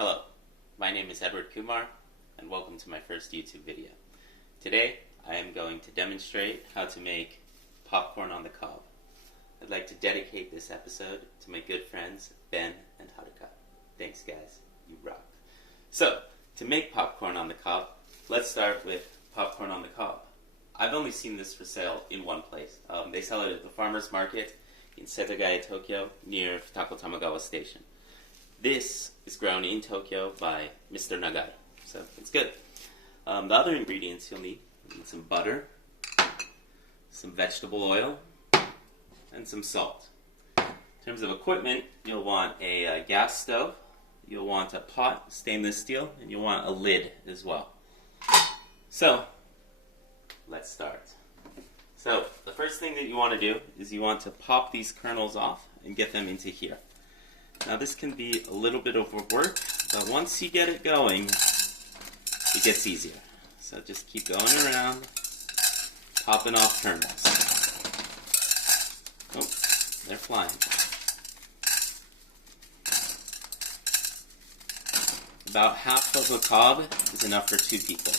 Hello, my name is Edward Kumar, and welcome to my first YouTube video. Today, I am going to demonstrate how to make popcorn on the cob. I'd like to dedicate this episode to my good friends, Ben and Haruka. Thanks guys, you rock. So, to make popcorn on the cob, let's start with popcorn on the cob. I've only seen this for sale in one place. They sell it at the farmer's market in Setagaya, Tokyo, near Futako Tamagawa Station. This is grown in Tokyo by Mr. Nagai, so it's good. The other ingredients you'll need some butter, some vegetable oil, and some salt. In terms of equipment, you'll want a gas stove, you'll want a pot, stainless steel, and you'll want a lid as well. So, let's start. So, the first thing that you want to do is you want to pop these kernels off and get them into here. Now this can be a little bit of work, but once you get it going, it gets easier. So just keep going around, popping off kernels. Oh, they're flying. About half of a cob is enough for 2 people.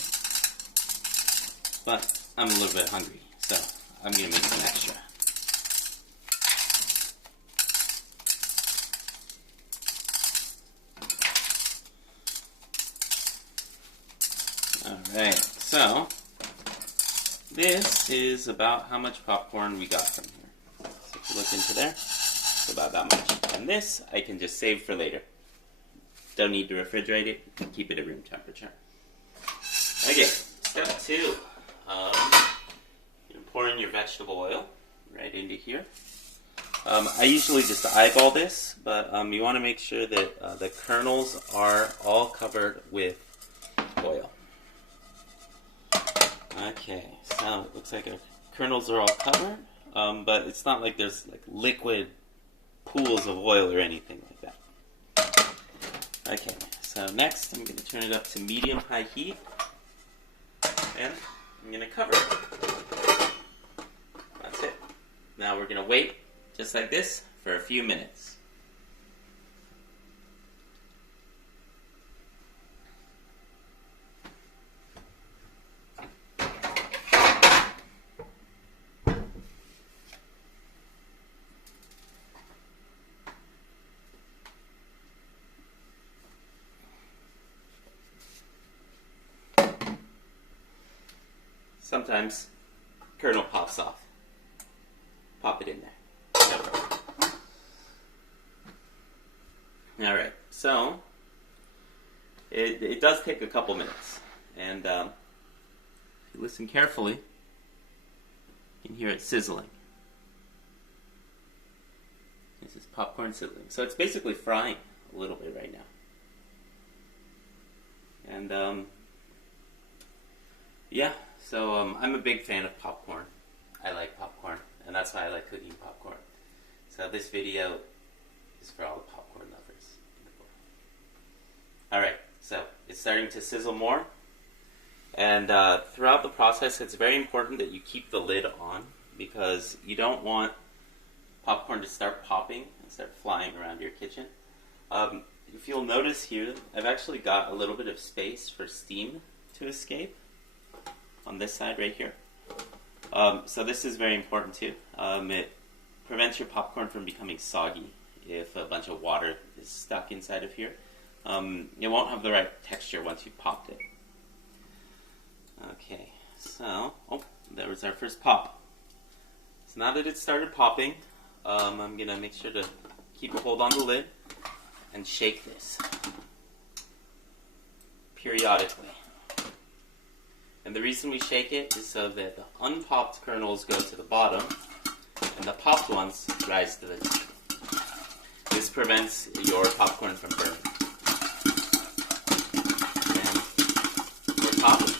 But I'm a little bit hungry, so I'm going to make some extra. Alright, so this is about how much popcorn we got from here. So if you look into there, it's about that much. And this I can just save for later. Don't need to refrigerate it, keep it at room temperature. Okay, step 2. You pour in your vegetable oil right into here. I usually just eyeball this, but you want to make sure that the kernels are all covered with oil. Okay, so it looks like our kernels are all covered, but it's not like there's like liquid pools of oil or anything like that. Okay, so next I'm going to turn it up to medium-high heat, and I'm going to cover it. That's it. Now we're going to wait, just like this, for a few minutes. Sometimes kernel pops off. Pop it in there. No problem. Alright, so it does take a couple minutes. And if you listen carefully, you can hear it sizzling. This is popcorn sizzling. So it's basically frying a little bit right now. And yeah, so I'm a big fan of popcorn. I like popcorn, and that's why I like cooking popcorn. So this video is for all the popcorn lovers in the world. Alright, so it's starting to sizzle more. And throughout the process, it's very important that you keep the lid on, because you don't want popcorn to start popping and start flying around your kitchen. If you'll notice here, I've actually got a little bit of space for steam to escape on this side right here. So this is very important too. It prevents your popcorn from becoming soggy if a bunch of water is stuck inside of here. It won't have the right texture once you've popped it. Okay, so, oh, there was our first pop. So now that it started popping, I'm going to make sure to keep a hold on the lid and shake this periodically. And the reason we shake it is so that the unpopped kernels go to the bottom and the popped ones rise to the top. This prevents your popcorn from burning. And we're popping.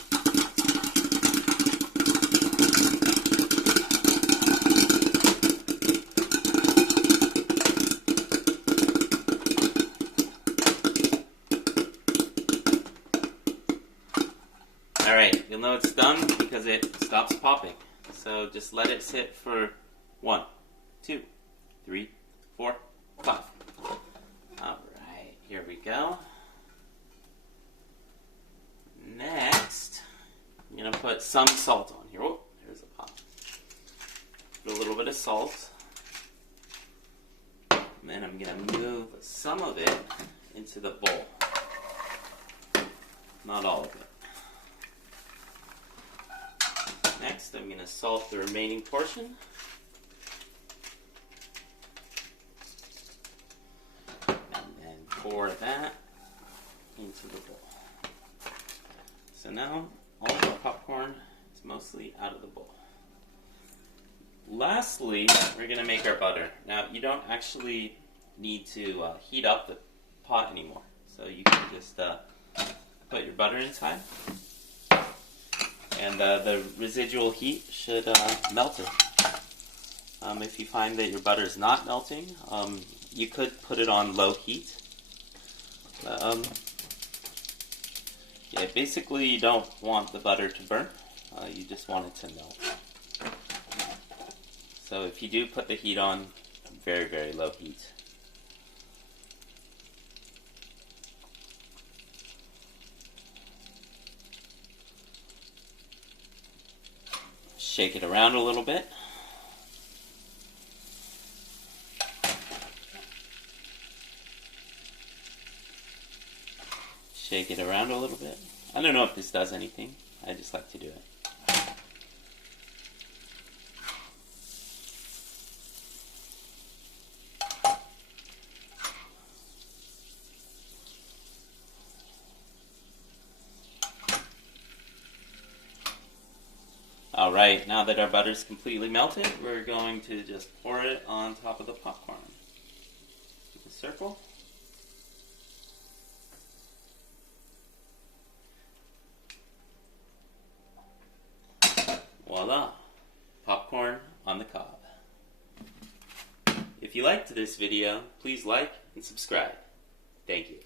Alright, you'll know it's done because it stops popping. So just let it sit for 1, 2, 3, 4, 5. Alright, here we go. put some salt on here. Oh, there's a pop. Put a little bit of salt. And then I'm going to move some of it into the bowl. Not all of it. Next, I'm going to salt the remaining portion. And then pour that into the bowl. So now, all of our popcorn is mostly out of the bowl. Lastly, we're going to make our butter. Now, you don't actually need to heat up the pot anymore. So you can just put your butter inside. And the residual heat should melt it. If you find that your butter is not melting, you could put it on low heat. Yeah, basically you don't want the butter to burn. You just want it to melt. So if you do put the heat on, very, very low heat. Shake it around a little bit. Shake it around a little bit. I don't know if this does anything. I just like to do it. Alright, now that our butter's completely melted, we're going to just pour it on top of the popcorn. A circle. Voila! Popcorn on the cob. If you liked this video, please like and subscribe. Thank you.